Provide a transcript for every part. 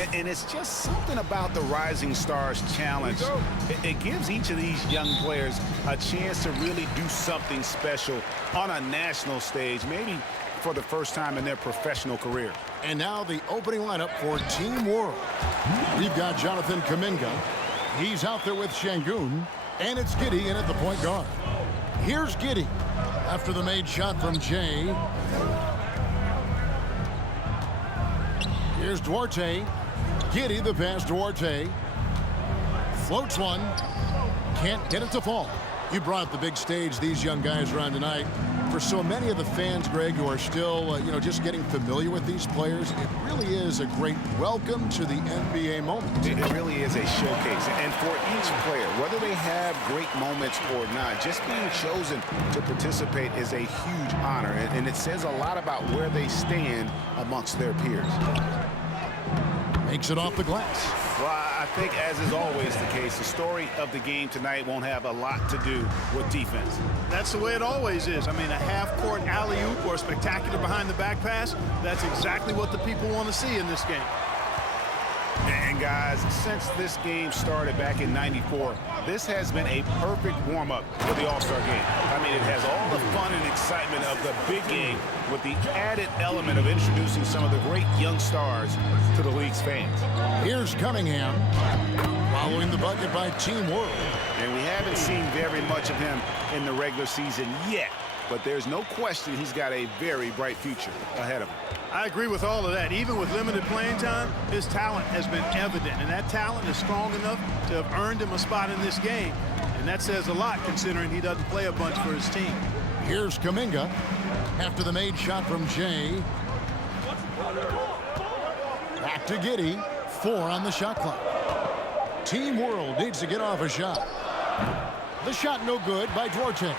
And it's just something about the Rising Stars Challenge. It gives each of these young players a chance to really do something special on a national stage, maybe for the first time in their professional career. And now the opening lineup for Team World. We've got Jonathan Kuminga. He's out there with Şengün. And it's Giddey in at the point guard. Here's Giddey after the made shot from Jay. Here's Duarte. Giddey, the pass, Duarte. Floats one. Can't get it to fall. You brought up the big stage these young guys are on tonight. For so many of the fans, Greg, who are still, just getting familiar with these players, it really is a great welcome to the NBA moment. It really is a showcase. And for each player, whether they have great moments or not, just being chosen to participate is a huge honor. And it says a lot about where they stand amongst their peers. Makes it off the glass. Well, I think, as is always the case, the story of the game tonight won't have a lot to do with defense. That's the way it always is. I mean, a half-court alley-oop or a spectacular behind-the-back pass, that's exactly what the people want to see in this game. And guys, since this game started back in '94, this has been a perfect warm-up for the All-Star game. I mean, it has all the fun and excitement of the big game with the added element of introducing some of the great young stars to the league's fans. Here's Cunningham following the bucket by Team World. And we haven't seen very much of him in the regular season yet, but there's no question he's got a very bright future ahead of him. I agree with all of that. Even with limited playing time, his talent has been evident, and that talent is strong enough to have earned him a spot in this game. And that says a lot considering he doesn't play a bunch for his team. Here's Kuminga after the made shot from Jay. Back to Giddey. 4 on the shot clock. Team World needs to get off a shot. The shot no good by Duarte.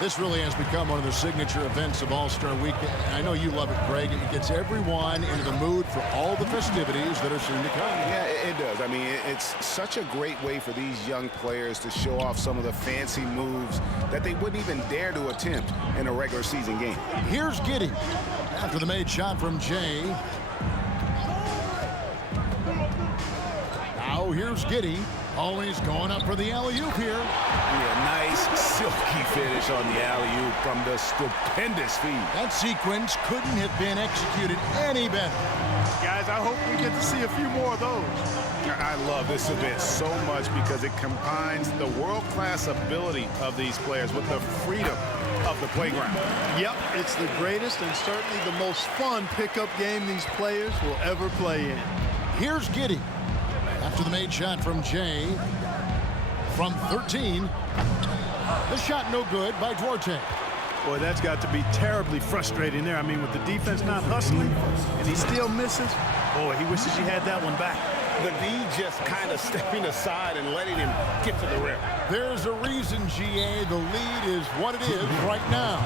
This really has become one of the signature events of All-Star Weekend. I know you love it, Greg. It gets everyone into the mood for all the festivities that are soon to come. Yeah, it does. I mean, it's such a great way for these young players to show off some of the fancy moves that they wouldn't even dare to attempt in a regular season game. Here's Giddey after the made shot from Jay. Now here's Giddey. Always going up for the alley-oop here. Yeah, nice silky finish on the alley-oop from the stupendous feed. That sequence couldn't have been executed any better. Guys, I hope we get to see a few more of those. I love this event so much because it combines the world-class ability of these players with the freedom of the playground. Yep, it's the greatest and certainly the most fun pickup game these players will ever play in. Here's Giddey after the made shot from Jay. From 13, the shot no good by Duarte. Boy, that's got to be terribly frustrating there. I mean, with the defense not hustling and he still misses, boy, he wishes he had that one back. The D just kind of stepping aside and letting him get to the rim. There's a reason, GA, the lead is what it is right now.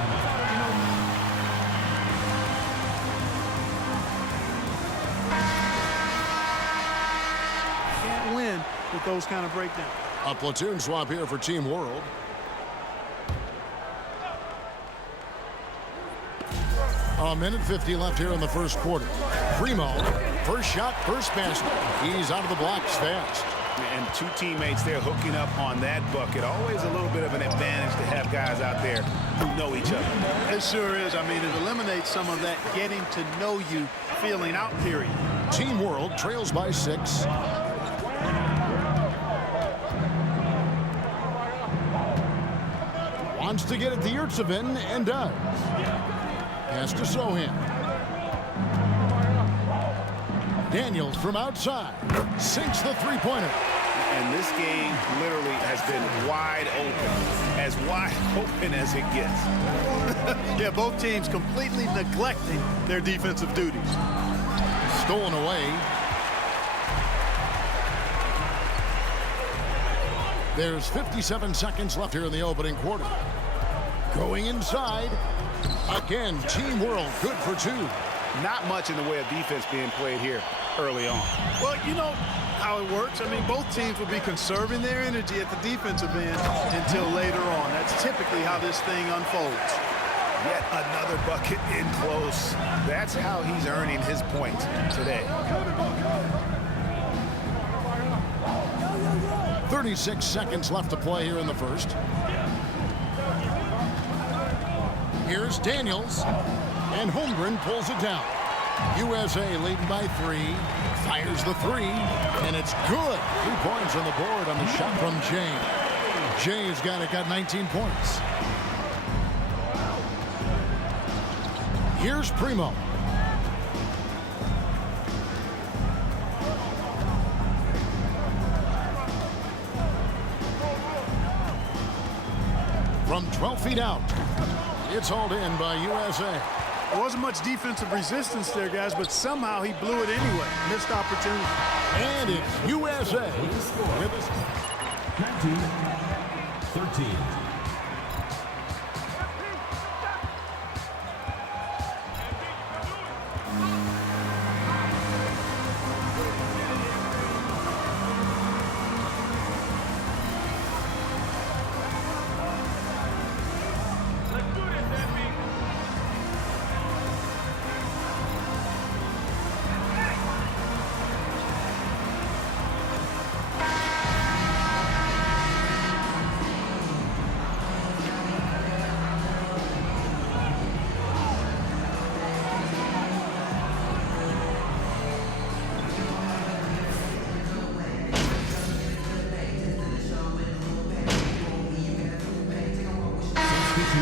Can't win with those kind of breakdowns. A platoon swap here for Team World. A minute 50 left here in the first quarter. Primo, first shot, first basket. He's out of the blocks fast. And two teammates there hooking up on that bucket. Always a little bit of an advantage to have guys out there who know each other. It sure is. I mean, it eliminates some of that getting to know you feeling out period. Team World trails by 6. Wants to get it to Yurtseven and does. Pass to Sochan. Daniels from outside sinks the three-pointer. And this game literally has been wide open as it gets. Yeah, both teams completely neglecting their defensive duties. Stolen away. There's 57 seconds left here in the opening quarter. Going inside. Again, Team World good for 2. Not much in the way of defense being played here early on. Well, you know how it works. I mean, both teams will be conserving their energy at the defensive end until later on. That's typically how this thing unfolds. Yet another bucket in close. That's how he's earning his points today. 36 seconds left to play here in the first. Here's Daniels, and Holmgren pulls it down. USA leading by 3, fires the 3, and it's good. 3 points on the board on the shot from Jay. Jay's got 19 points. Here's Primo. From 12 feet out, it's hauled in by USA. There wasn't much defensive resistance there, guys, but somehow he blew it anyway. Missed opportunity. And it's USA with us. 19-13.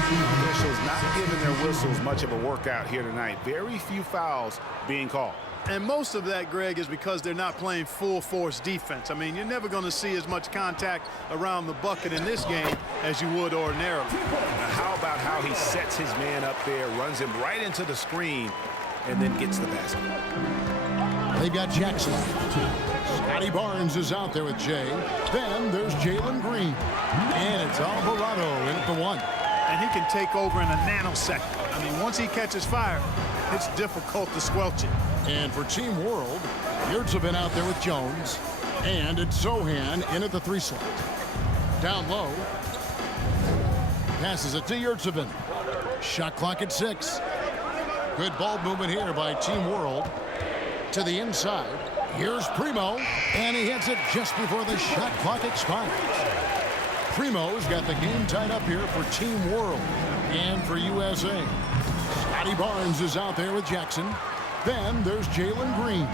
Officials not giving their whistles much of a workout here tonight. Very few fouls being called. And most of that, Greg, is because they're not playing full force defense. I mean, you're never going to see as much contact around the bucket in this game as you would ordinarily. Now, how about how he sets his man up there, runs him right into the screen, and then gets the basket. They've got Jackson. Scotty Barnes is out there with Jay. Then there's Jalen Green. And it's Alvarado in at the 1. And he can take over in a nanosecond. I mean, once he catches fire, it's difficult to squelch it. And for Team World, Yurtsevin out there with Jones. And it's Sohan in at the 3 slot. Down low. Passes it to Yurtsevin. Shot clock at 6. Good ball movement here by Team World. To the inside. Here's Primo. And he hits it just before the shot clock expires. Primo's got the game tied up here for Team World and for USA. Scotty Barnes is out there with Jackson. Then there's Jalen Green.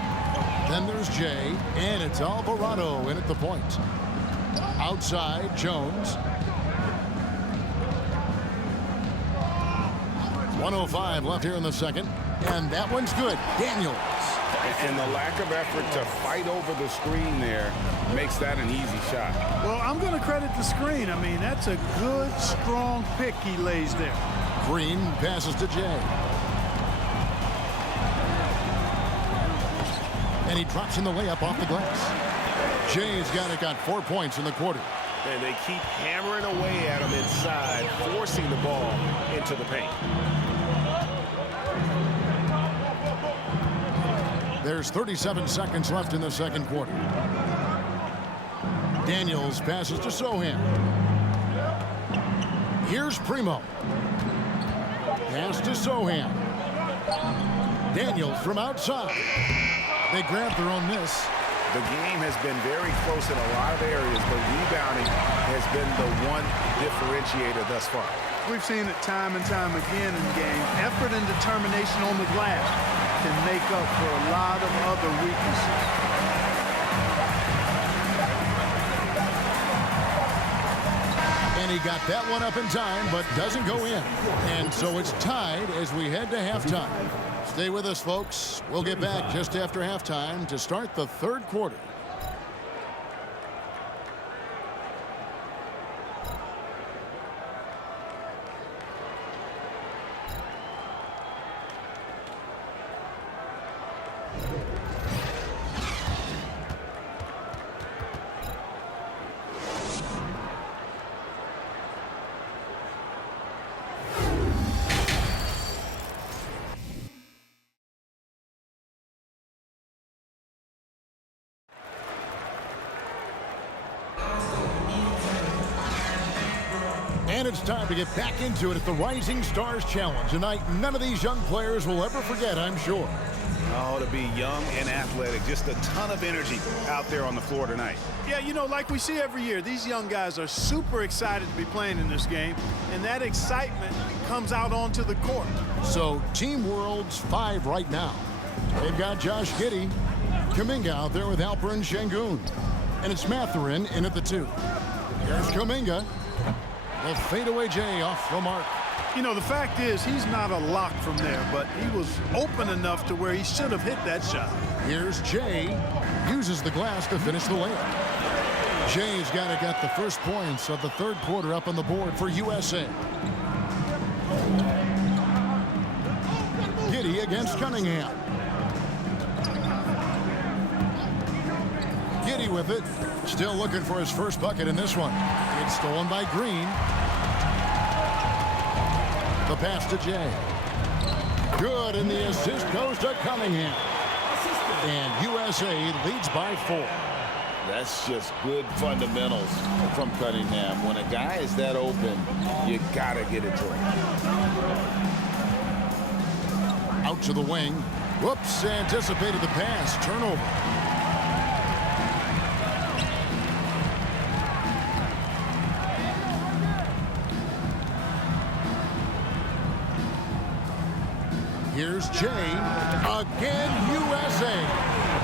Then there's Jay, and it's Alvarado in at the point. Outside, Jones. 1:05 left here in the second, and that one's good. Daniels. And the lack of effort to fight over the screen there makes that an easy shot. Well, I'm going to credit the screen. I mean, that's a good, strong pick he lays there. Green passes to Jay. And he drops in the layup off the glass. Jay's got 4 points in the quarter. And they keep hammering away at him inside, forcing the ball into the paint. There's 37 seconds left in the second quarter. Daniels passes to Sohan. Here's Primo. Pass to Sohan. Daniels from outside. They grab their own miss. The game has been very close in a lot of areas, but rebounding has been the one differentiator thus far. We've seen it time and time again in games. Effort and determination on the glass can make up for a lot of other weaknesses. And he got that one up in time, but doesn't go in. And so it's tied as we head to halftime. Stay with us, folks. We'll get back just after halftime to start the third quarter. And it's time to get back into it at the Rising Stars Challenge. Tonight, none of these young players will ever forget, I'm sure. Oh, to be young and athletic. Just a ton of energy out there on the floor tonight. Yeah, you know, like we see every year, these young guys are super excited to be playing in this game, and that excitement comes out onto the court. So Team World's 5 right now. They've got Josh Giddey, Kuminga out there with Alperen Sengun, and it's Mathurin in at the 2. Here's Kuminga. The fadeaway J off the mark. You know, the fact is he's not a lock from there, but he was open enough to where he should have hit that shot. Here's Jay. Uses the glass to finish the layup. Jay's got the first points of the third quarter up on the board for USA. Giddey against Cunningham. Giddey with it. Still looking for his first bucket in this one. It's stolen by Green. The pass to Jay. Good, and the assist goes to Cunningham. And USA leads by 4. That's just good fundamentals from Cunningham. When a guy is that open, you gotta get it to him. Out to the wing. Whoops, anticipated the pass. Turnover. Here's Jay. Again, USA.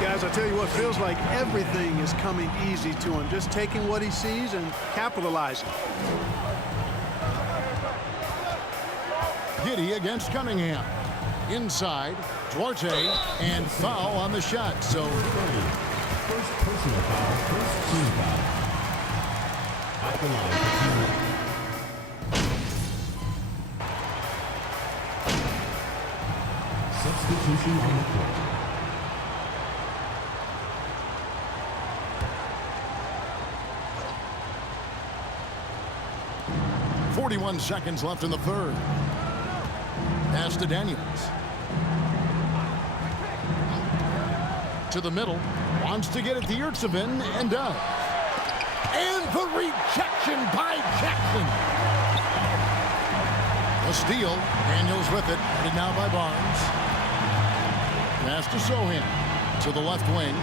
Guys, I tell you what, feels like everything is coming easy to him. Just taking what he sees and capitalizing. Giddey against Cunningham. Inside, Duarte, and foul on the shot. So First personal foul, first team foul. At the line. Substitution on the court. 41 seconds left in the third. Pass to Daniels. To the middle. Wants to get it to Yurtseven and does. And the rejection by Jackson. A steal. Daniels with it. Headed now by Barnes. Pass to Sohan. To the left wing.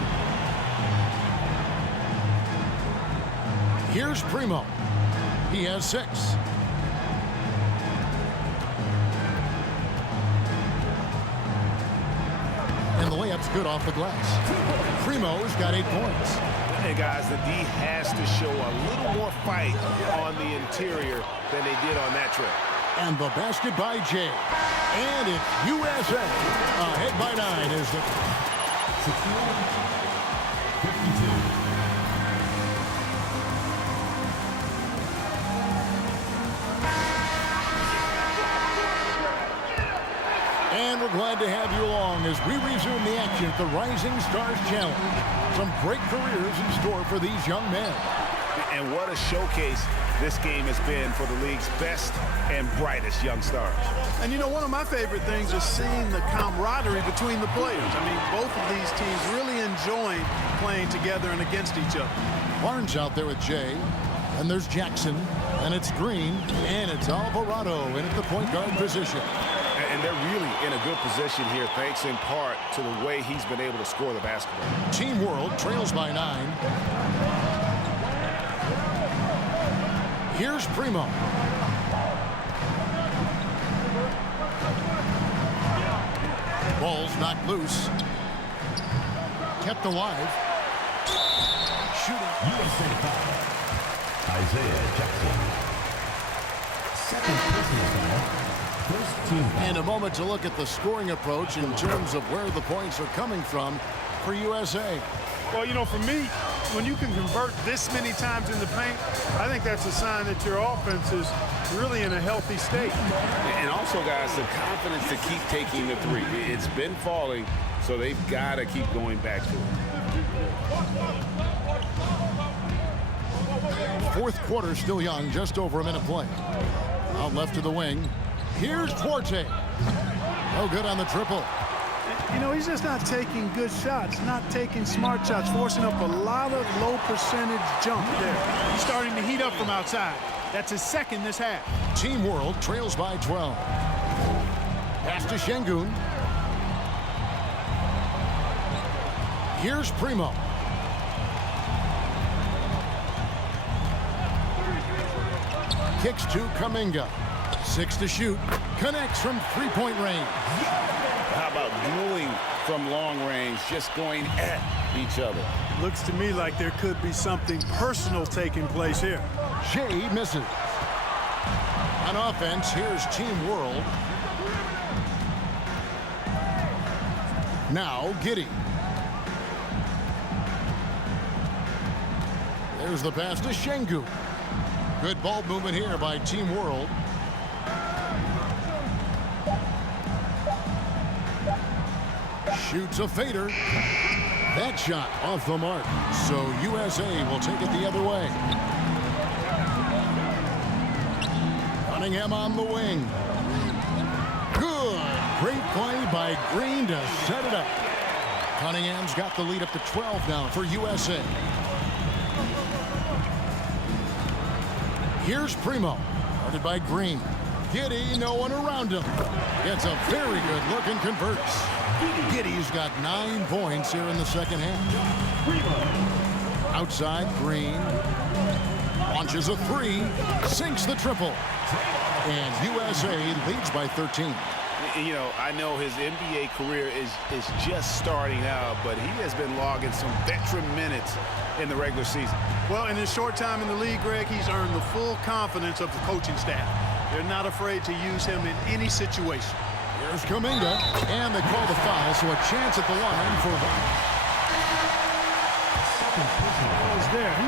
Here's Primo. He has 6. And the layup's good off the glass. Primo's got 8 points. Hey, guys, the D has to show a little more fight on the interior than they did on that trip. And the basket by Jay. And it's USA. Ahead by 9 is the... 52. And we're glad to have you along as we resume the action at the Rising Stars Challenge. Some great careers in store for these young men. And what a showcase this game has been for the league's best and brightest young stars. And you know, one of my favorite things is seeing the camaraderie between the players. I mean, both of these teams really enjoying playing together and against each other. Barnes out there with Jay. And there's Jackson. And it's Green. And it's Alvarado in at the point guard position. And they're really in a good position here, thanks in part to the way he's been able to score the basketball. Team World trails by 9. Here's Primo. Ball's knocked loose. Kept alive. Shooting. USA foul. Isaiah Jackson. Second personal foul. First team foul. And a moment to look at the scoring approach in terms of where the points are coming from for USA. Well, you know, for me, when you can convert this many times in the paint, I think that's a sign that your offense is really in a healthy state. And also, guys, the confidence to keep taking the 3. It's been falling, so they've got to keep going back to it. Fourth quarter still young, just over a minute play. Out left to the wing. Here's Duarte. No good on the triple. You know, he's just not taking good shots, not taking smart shots, forcing up a lot of low percentage jump there. He's starting to heat up from outside. That's his second this half. Team World trails by 12. Pass to Sengun. Here's Primo. Kicks to Kuminga. 6 to shoot. Connects from three-point range. How about dueling from long range, just going at each other? Looks to me like there could be something personal taking place here. Shea misses. On offense, here's Team World. Now Giddey. There's the pass to Şengün. Good ball movement here by Team World. Shoots a fader. That shot off the mark. So USA will take it the other way. Cunningham on the wing. Good. Great play by Green to set it up. Cunningham's got the lead up to 12 now for USA. Here's Primo. Guarded by Green. Giddey, no one around him. Gets a very good look and converts. Giddey's got 9 points here in the second half. Outside, Green. Launches a 3. Sinks the triple. And USA leads by 13. You know, I know his NBA career is just starting out, but he has been logging some veteran minutes in the regular season. Well, in his short time in the league, Greg, he's earned the full confidence of the coaching staff. They're not afraid to use him in any situation. Here's Kuminga, and they call the foul, so a chance at the line for one. He's there. He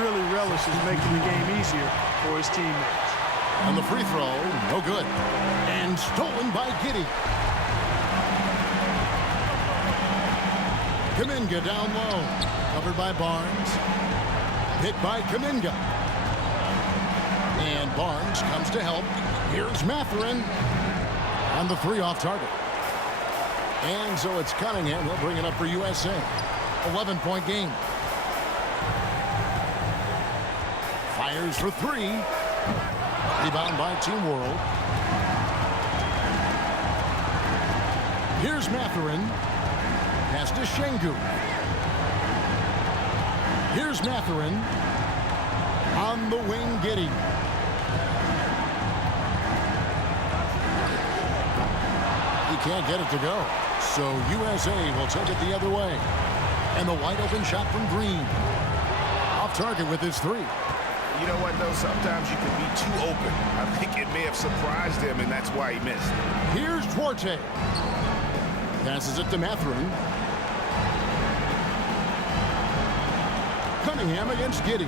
really relishes making the game easier for his teammates. And the free throw, no good. And stolen by Giddey. Kuminga down low. Covered by Barnes. Hit by Kuminga. And Barnes comes to help. Here's Mathurin. And the 3 off target. And so it's Cunningham. He'll bring it up for USA. 11-point game. Fires for 3. Rebound by Team World. Here's Mathurin. Pass to Şengün. Here's Mathurin. On the wing, Giddey. He can't get it to go. So USA will take it the other way. And the wide open shot from Green. Off target with his 3. You know what, though? Sometimes you can be too open. I think it may have surprised him, and that's why he missed. Here's Duarte. Passes it to Mathurin. Cunningham against Giddey.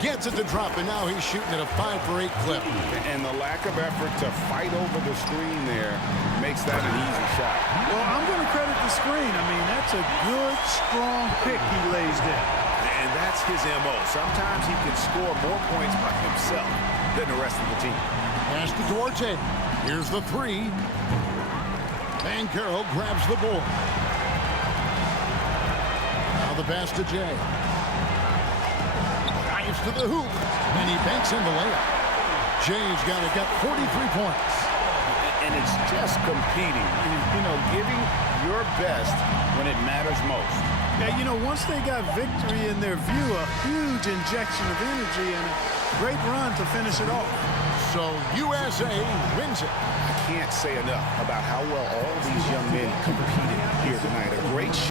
Gets it to drop, and now he's shooting at a 5 for 8 clip. And the lack of effort to fight over the screen there makes that an easy shot. Well, I'm going to credit the screen. I mean, that's a good, strong pick he lays there. And that's his M.O. Sometimes he can score more points by himself than the rest of the team. Pass to Duarte. Here's the 3. Banchero grabs the board. Now the pass to Jay. Dives to the hoop, and he banks in the layup. Jay's got 43 points. And it's just competing, you know, giving your best when it matters most. Yeah, you know, once they got victory in their view, a huge injection of energy and a great run to finish it off. So USA wins it. I can't say enough about how well all these young men competed here tonight. A great